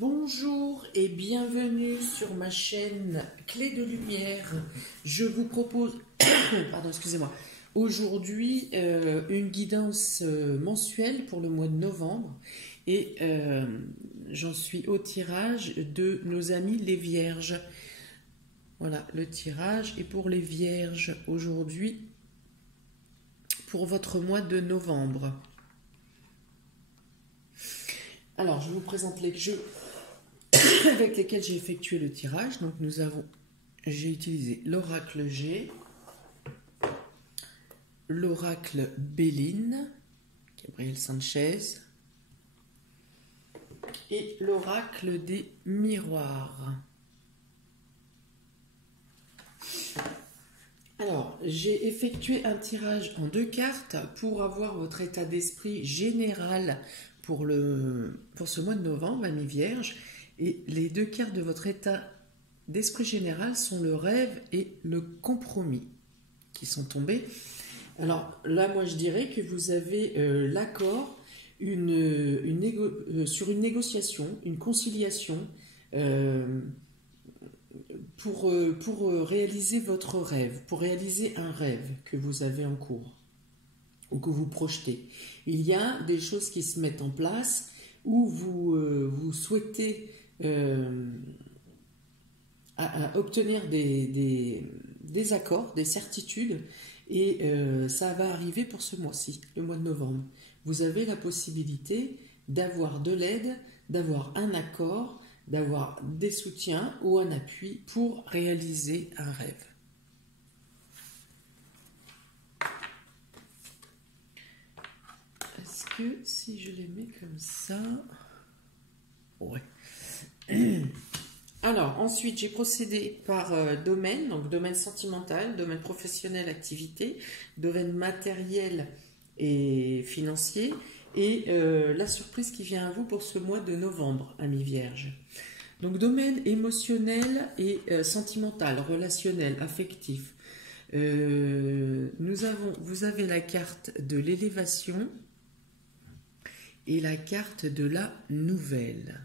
Bonjour et bienvenue sur ma chaîne Clé de Lumière. Je vous propose, pardon, excusez-moi, aujourd'hui une guidance mensuelle pour le mois de novembre et j'en suis au tirage de nos amis les Vierges. Voilà, le tirage est pour les Vierges aujourd'hui pour votre mois de novembre. Alors, je vous présente les jeux avec lesquels j'ai effectué le tirage. Donc, j'ai utilisé l'oracle G, l'oracle Béline, Gabriel Sanchez, et l'oracle des miroirs. Alors, j'ai effectué un tirage en 2 cartes pour avoir votre état d'esprit général pour ce mois de novembre, amis vierges. Et les 2 cartes de votre état d'esprit général sont le rêve et le compromis qui sont tombés. Alors là, moi, je dirais que vous avez l'accord sur une négociation, une conciliation pour réaliser votre rêve, pour réaliser un rêve que vous avez en cours ou que vous projetez. Il y a des choses qui se mettent en place où vous souhaitez obtenir des accords, des certitudes, et ça va arriver pour ce mois-ci, le mois de novembre. Vous avez la possibilité d'avoir de l'aide, d'avoir un accord, d'avoir des soutiens ou un appui pour réaliser un rêve. Est-ce que si je les mets comme ça... Ouais. Alors, ensuite, j'ai procédé par domaine, donc domaine sentimental, domaine professionnel, activité, domaine matériel et financier, et la surprise qui vient à vous pour ce mois de novembre, amis vierges. Donc, domaine émotionnel et sentimental, relationnel, affectif. Vous avez la carte de l'élévation et la carte de la nouvelle.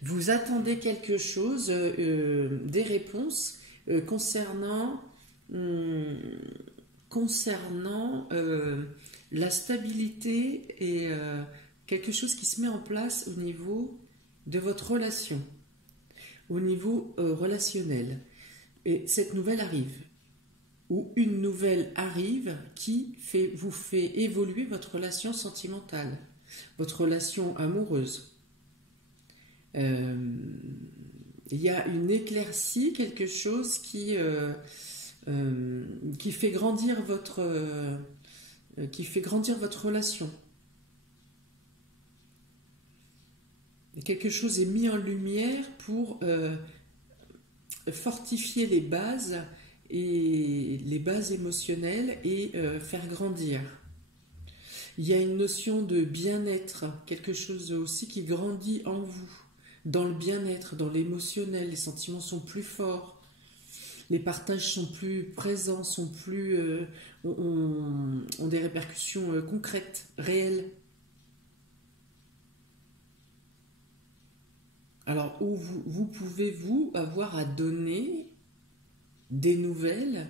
Vous attendez quelque chose, des réponses concernant la stabilité et quelque chose qui se met en place au niveau de votre relation, au niveau relationnel. Et cette nouvelle arrive, ou une nouvelle arrive qui vous fait évoluer votre relation sentimentale, votre relation amoureuse. Il y a une éclaircie, quelque chose qui fait grandir votre relation. Quelque chose est mis en lumière pour fortifier les bases émotionnelles et faire grandir. Il y a une notion de bien-être, quelque chose aussi qui grandit en vous. Dans le bien-être, dans l'émotionnel, les sentiments sont plus forts, les partages sont plus présents, ont des répercussions concrètes, réelles. Alors, où vous pouvez, avoir à donner des nouvelles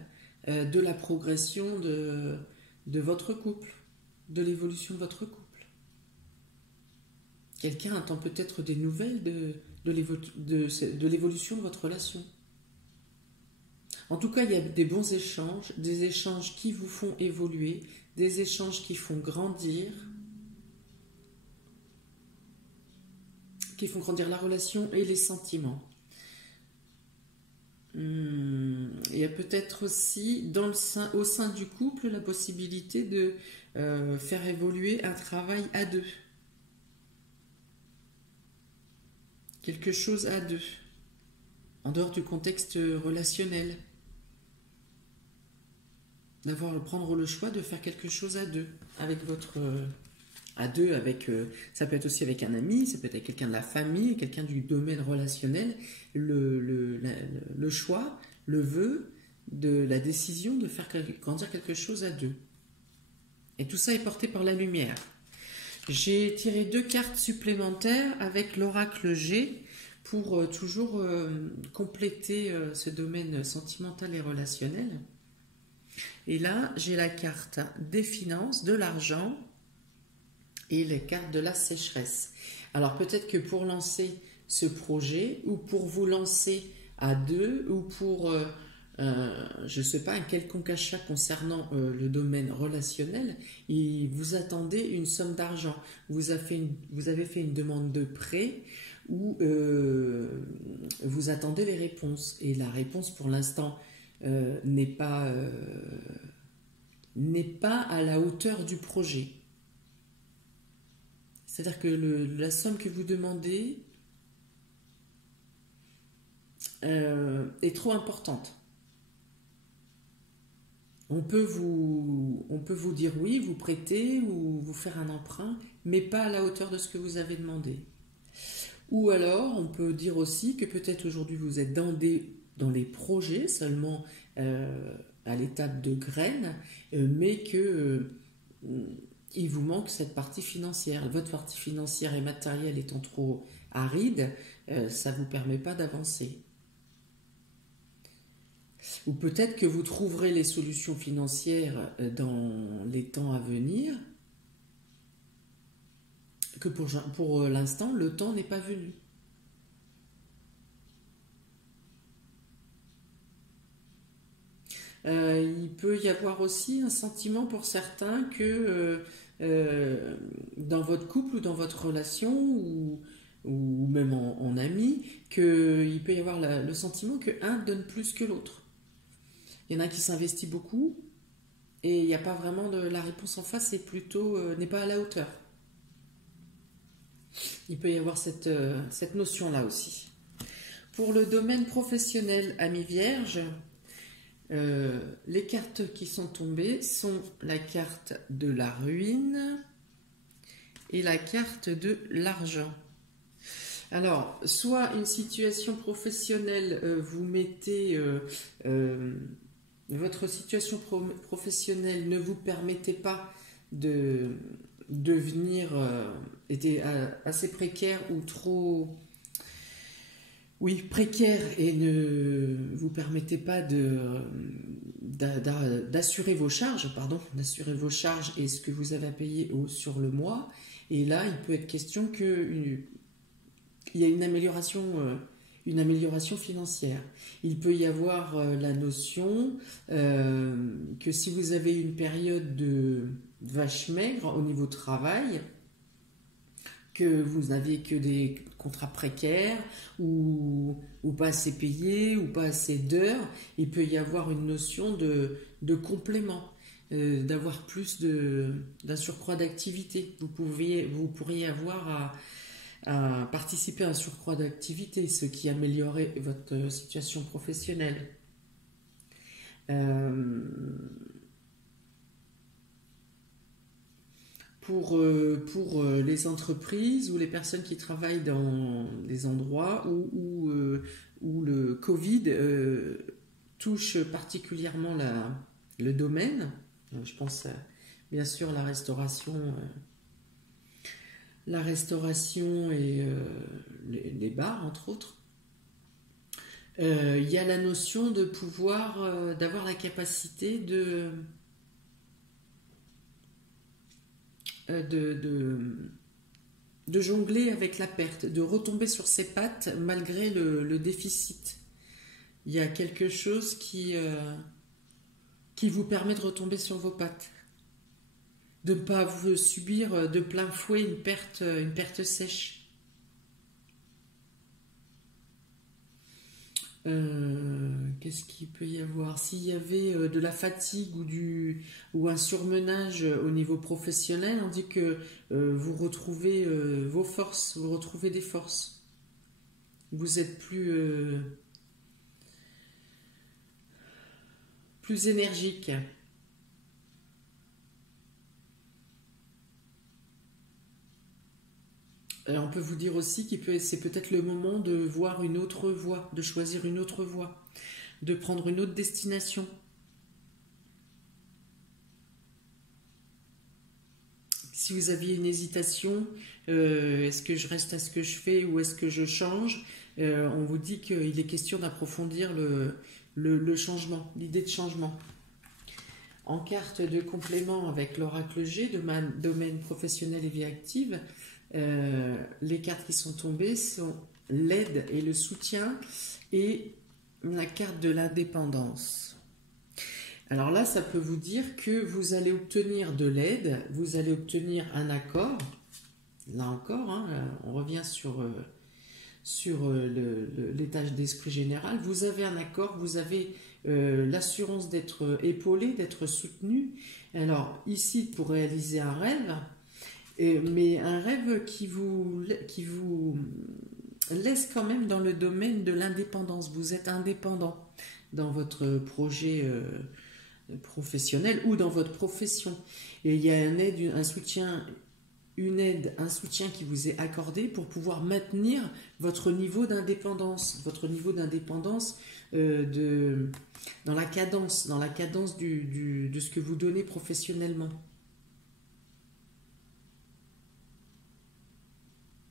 de la progression de votre couple, de l'évolution de votre couple. Quelqu'un attend peut-être des nouvelles de l'évolution de votre relation. En tout cas, il y a des bons échanges, des échanges qui vous font évoluer, des échanges qui font grandir la relation et les sentiments. Il y a peut-être aussi au sein du couple la possibilité de faire évoluer un travail à deux. Quelque chose à deux, en dehors du contexte relationnel. Prendre le choix de faire quelque chose à deux, ça peut être aussi avec un ami, ça peut être avec quelqu'un de la famille, quelqu'un du domaine relationnel, le choix, le vœu, de la décision de faire grandir quelque chose à deux. Et tout ça est porté par la lumière. J'ai tiré 2 cartes supplémentaires avec l'oracle G pour toujours compléter ce domaine sentimental et relationnel. Et là, j'ai la carte des finances, de l'argent et les cartes de la sécheresse. Alors peut-être que pour lancer ce projet ou pour vous lancer à deux ou pour, je ne sais pas, un quelconque achat concernant le domaine relationnel, vous attendez une somme d'argent. Vous avez fait une demande de prêt ou vous attendez les réponses. Et la réponse pour l'instant n'est pas à la hauteur du projet. C'est-à-dire que la somme que vous demandez est trop importante. On peut vous dire oui, vous prêter ou vous faire un emprunt, mais pas à la hauteur de ce que vous avez demandé. Ou alors, on peut dire aussi que peut-être aujourd'hui vous êtes dans les projets seulement à l'étape de graines, mais que il vous manque cette partie financière. Votre partie financière et matérielle étant trop aride, ça ne vous permet pas d'avancer. Ou peut-être que vous trouverez les solutions financières dans les temps à venir, que pour l'instant, le temps n'est pas venu. Il peut y avoir aussi un sentiment pour certains que dans votre couple ou dans votre relation ou même en ami, qu'il peut y avoir le sentiment qu'un donne plus que l'autre. Il y en a qui s'investit beaucoup et il n'y a pas vraiment la réponse en face est plutôt n'est pas à la hauteur. Il peut y avoir cette notion-là aussi. Pour le domaine professionnel, amis vierges, les cartes qui sont tombées sont la carte de la ruine et la carte de l'argent. Alors, soit une situation professionnelle, vous mettez... votre situation professionnelle ne vous permettait pas de devenir était assez précaire ou trop précaire et ne vous permettait pas d'assurer vos charges, et ce que vous avez à payer sur le mois. Et là, il peut être question qu'il y a une amélioration financière. Il peut y avoir la notion que si vous avez une période de vache maigre au niveau travail, que vous n'aviez que des contrats précaires ou pas assez payés ou pas assez d'heures, il peut y avoir une notion de complément, d'avoir plus d'un surcroît d'activité. Vous pourriez avoir à participer à un surcroît d'activité, ce qui améliorerait votre situation professionnelle. Pour les entreprises ou les personnes qui travaillent dans des endroits où le Covid touche particulièrement le domaine, je pense bien sûr à la restauration et les bars, entre autres. Il y a la notion de pouvoir, d'avoir la capacité de jongler avec la perte, de retomber sur ses pattes malgré le déficit. Il y a quelque chose qui vous permet de retomber sur vos pattes, de ne pas vous subir de plein fouet une perte sèche. Qu'est-ce qu'il peut y avoir? S'il y avait de la fatigue ou un surmenage au niveau professionnel, on dit que vous retrouvez vos forces, vous retrouvez des forces. Vous êtes plus énergique. On peut vous dire aussi que c'est peut-être le moment de voir une autre voie, de choisir une autre voie, de prendre une autre destination. Si vous aviez une hésitation, est-ce que je reste à ce que je fais ou est-ce que je change, on vous dit qu'il est question d'approfondir le changement, l'idée de changement. En carte de complément avec l'oracle G, de domaine professionnel et vie active, les cartes qui sont tombées sont l'aide et le soutien et la carte de l'indépendance. Alors là, ça peut vous dire que vous allez obtenir de l'aide, vous allez obtenir un accord. Là encore, hein, on revient sur l'état d'esprit général. Vous avez un accord, vous avez l'assurance d'être épaulé, d'être soutenu. Alors ici, pour réaliser un rêve, mais un rêve qui vous laisse quand même dans le domaine de l'indépendance. Vous êtes indépendant dans votre projet professionnel ou dans votre profession. Et il y a un soutien qui vous est accordé pour pouvoir maintenir votre niveau d'indépendance, dans la cadence de ce que vous donnez professionnellement.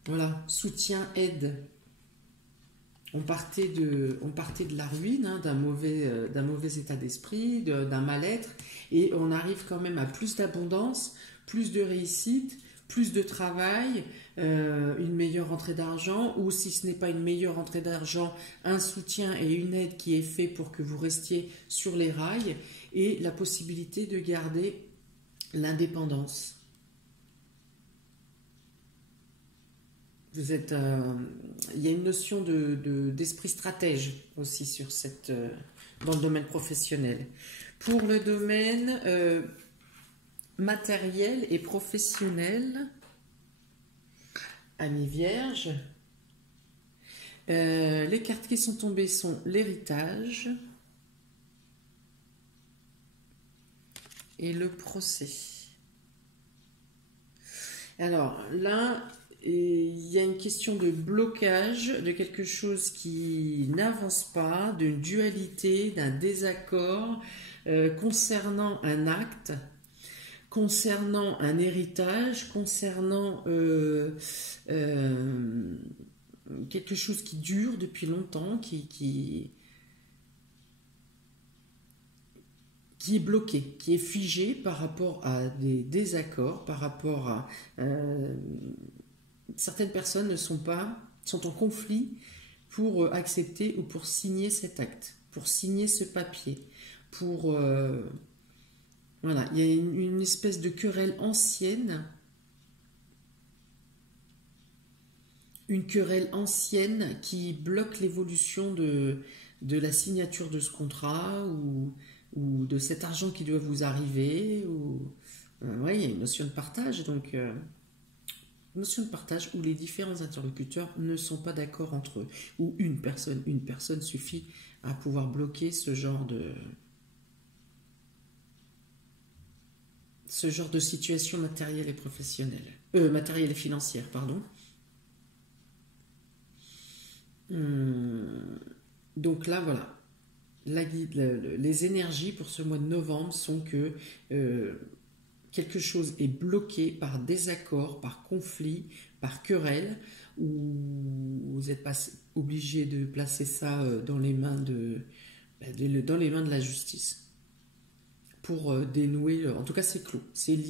Voilà, soutien, aide. On partait de la ruine, hein, d'un mauvais état d'esprit, d'un mal-être, et on arrive quand même à plus d'abondance, plus de réussite, plus de travail, une meilleure rentrée d'argent, ou si ce n'est pas une meilleure rentrée d'argent, un soutien et une aide qui est fait pour que vous restiez sur les rails, et la possibilité de garder l'indépendance. Il y a une notion d'esprit stratège aussi dans le domaine professionnel. Pour le domaine matériel et professionnel, Amis Vierge, les cartes qui sont tombées sont l'héritage et le procès. Alors là, il y a une question de blocage, de quelque chose qui n'avance pas, d'une dualité, d'un désaccord concernant un acte, concernant un héritage, concernant quelque chose qui dure depuis longtemps, qui est bloqué, qui est figé par rapport à des désaccords, par rapport à... certaines personnes sont en conflit pour accepter ou pour signer cet acte, pour signer ce papier, voilà, il y a une espèce de querelle ancienne, qui bloque l'évolution de la signature de ce contrat ou de cet argent qui doit vous arriver. Ouais, il y a une notion de partage, donc... notion de partage où les différents interlocuteurs ne sont pas d'accord entre eux, où une personne suffit à pouvoir bloquer ce genre de situation matérielle et professionnelle, matérielle et financière, pardon. Donc là, voilà, les énergies pour ce mois de novembre sont que quelque chose est bloqué par désaccord, par conflit, par querelle, ou vous n'êtes pas obligé de placer ça dans les mains de la justice pour dénouer. En tout cas, c'est clos. C'est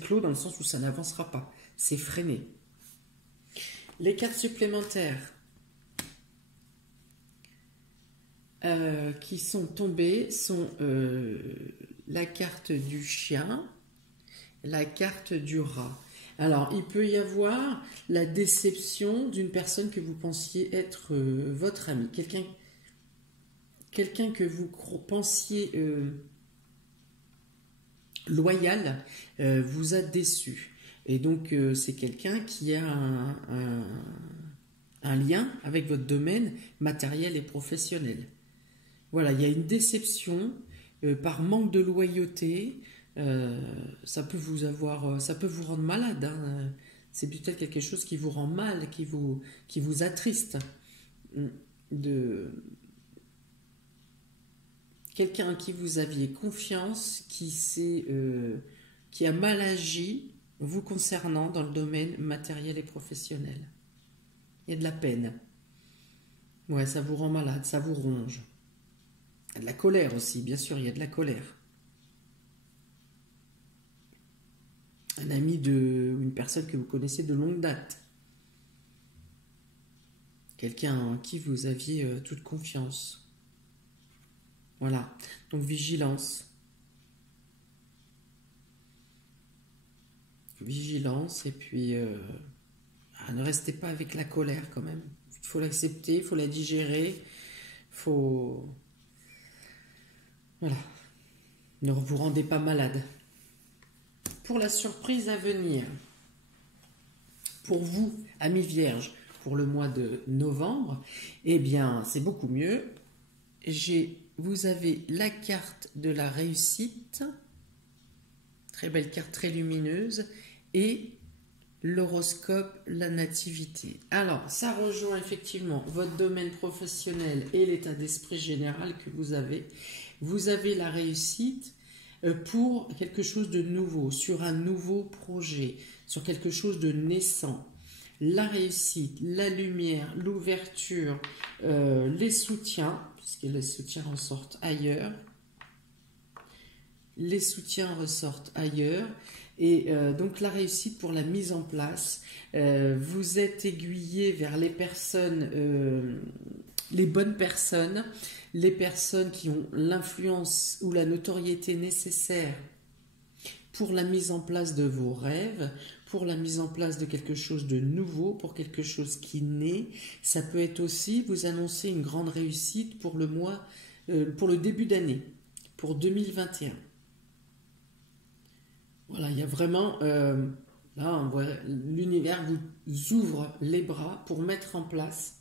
clos dans le sens où ça n'avancera pas. C'est freiné. Les cartes supplémentaires qui sont tombées sont la carte du chien, la carte du rat. Alors, il peut y avoir la déception d'une personne que vous pensiez être votre ami, quelqu'un que vous pensiez loyal vous a déçu. Et donc, c'est quelqu'un qui a un lien avec votre domaine matériel et professionnel. Voilà, il y a une déception par manque de loyauté. Ça peut vous rendre malade. Hein. C'est peut-être quelque chose qui vous rend mal, qui vous attriste. Quelqu'un en qui vous aviez confiance, qui qui a mal agi vous concernant dans le domaine matériel et professionnel. Il y a de la peine. Ouais, ça vous rend malade, ça vous ronge. Il y a de la colère aussi, bien sûr, il y a de la colère. Un ami ou une personne que vous connaissez de longue date. Quelqu'un en qui vous aviez toute confiance. Voilà. Donc vigilance. Vigilance et puis ne restez pas avec la colère quand même. Il faut l'accepter, il faut la digérer, il faut... Voilà. Ne vous rendez pas malade. Pour la surprise à venir, pour vous, amis vierges, pour le mois de novembre, eh bien, c'est beaucoup mieux. Vous avez la carte de la réussite, très belle carte, très lumineuse, et l'horoscope, la nativité. Alors, ça rejoint effectivement votre domaine professionnel et l'état d'esprit général que vous avez. Vous avez la réussite pour quelque chose de nouveau, sur un nouveau projet, sur quelque chose de naissant. La réussite, la lumière, l'ouverture, les soutiens, puisque les soutiens ressortent ailleurs. Les soutiens ressortent ailleurs. Et donc la réussite pour la mise en place. Vous êtes aiguillé vers les personnes, les bonnes personnes, les personnes qui ont l'influence ou la notoriété nécessaire pour la mise en place de vos rêves, pour la mise en place de quelque chose de nouveau, pour quelque chose qui naît. Ça peut être aussi vous annoncer une grande réussite pour le mois, pour le début d'année, pour 2021. Voilà, il y a vraiment, là on voit l'univers vous ouvre les bras pour mettre en place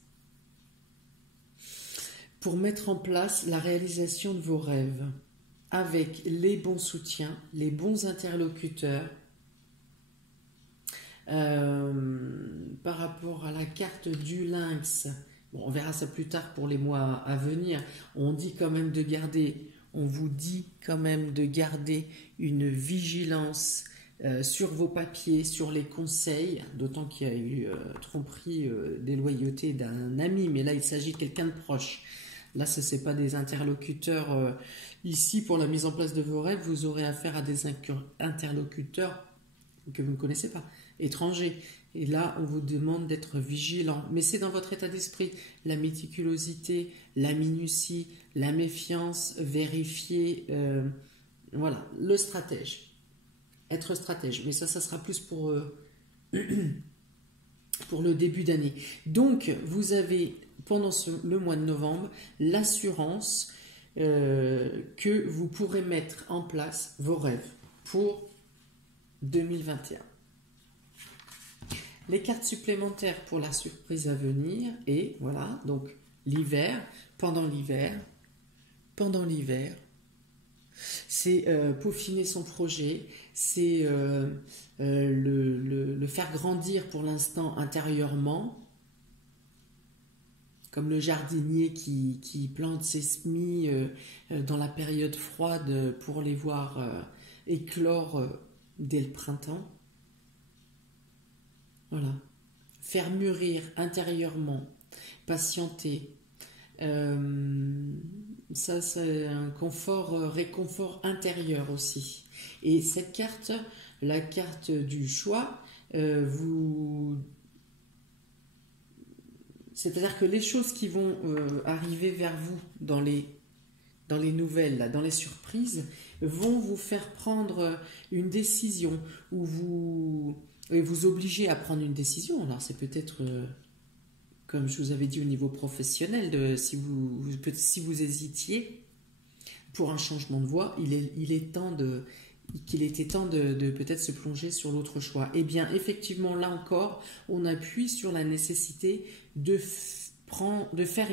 la réalisation de vos rêves avec les bons soutiens, les bons interlocuteurs. Par rapport à la carte du lynx, bon, on verra ça plus tard pour les mois à venir, on vous dit quand même de garder une vigilance sur vos papiers, sur les conseils, d'autant qu'il y a eu tromperie, déloyauté d'un ami, mais là il s'agit de quelqu'un de proche. Là, ce n'est pas des interlocuteurs. Ici, pour la mise en place de vos rêves, vous aurez affaire à des interlocuteurs que vous ne connaissez pas, étrangers. Et là, on vous demande d'être vigilant. Mais c'est dans votre état d'esprit. La méticulosité, la minutie, la méfiance, vérifier. Voilà, le stratège. Être stratège. Mais ça sera plus pour le début d'année. Donc, vous avez, pendant le mois de novembre, l'assurance que vous pourrez mettre en place vos rêves pour 2021. Les cartes supplémentaires pour la surprise à venir, et voilà, donc l'hiver, pendant l'hiver, c'est peaufiner son projet, c'est le faire grandir pour l'instant intérieurement, comme le jardinier qui plante ses semis dans la période froide pour les voir éclore dès le printemps. Voilà. Faire mûrir intérieurement, patienter. Ça, c'est un réconfort intérieur aussi. Et cette carte, la carte du choix, c'est-à-dire que les choses qui vont arriver vers vous dans les nouvelles, là, dans les surprises, vont vous faire prendre une décision ou vous obliger à prendre une décision. Alors c'est peut-être, comme je vous avais dit au niveau professionnel, si vous hésitiez pour un changement de voie, qu'il était temps de peut-être se plonger sur l'autre choix. Eh bien, effectivement, là encore, on appuie sur la nécessité de faire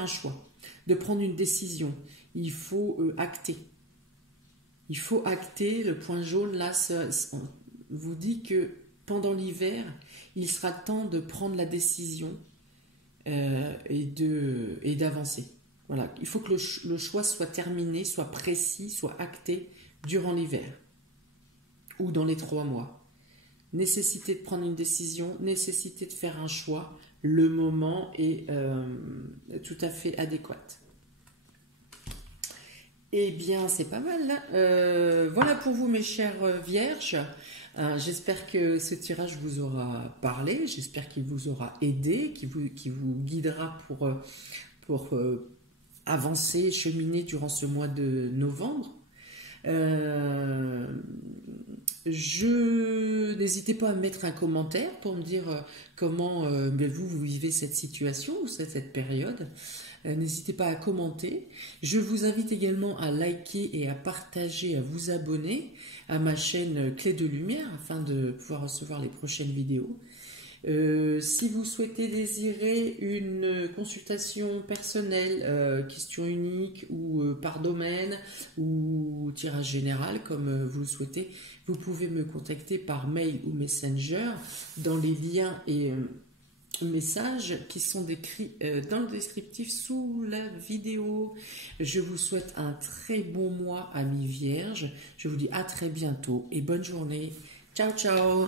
un choix, de prendre une décision. Il faut acter. Il faut acter. Le point jaune, là, on vous dit que pendant l'hiver, il sera temps de prendre la décision et d'avancer. Voilà. Il faut que le choix soit terminé, soit précis, soit acté durant l'hiver. ou dans les 3 mois. Nécessité de prendre une décision, nécessité de faire un choix. Le moment est tout à fait adéquat. Eh bien, c'est pas mal, là. Voilà pour vous, mes chères vierges. J'espère que ce tirage vous aura parlé. J'espère qu'il vous aura aidé, qu'il vous guidera pour avancer, cheminer durant ce mois de novembre. N'hésitez pas à mettre un commentaire pour me dire comment vous vivez cette situation ou cette période. N'hésitez pas à commenter. Je vous invite également à liker et à partager, à vous abonner à ma chaîne Clé de Lumière afin de pouvoir recevoir les prochaines vidéos. Si vous souhaitez désirer une consultation personnelle, question unique ou par domaine ou tirage général comme vous le souhaitez, vous pouvez me contacter par mail ou messenger dans les liens et messages qui sont décrits dans le descriptif sous la vidéo. Je vous souhaite un très bon mois, amis vierges. Je vous dis à très bientôt et bonne journée. Ciao, ciao!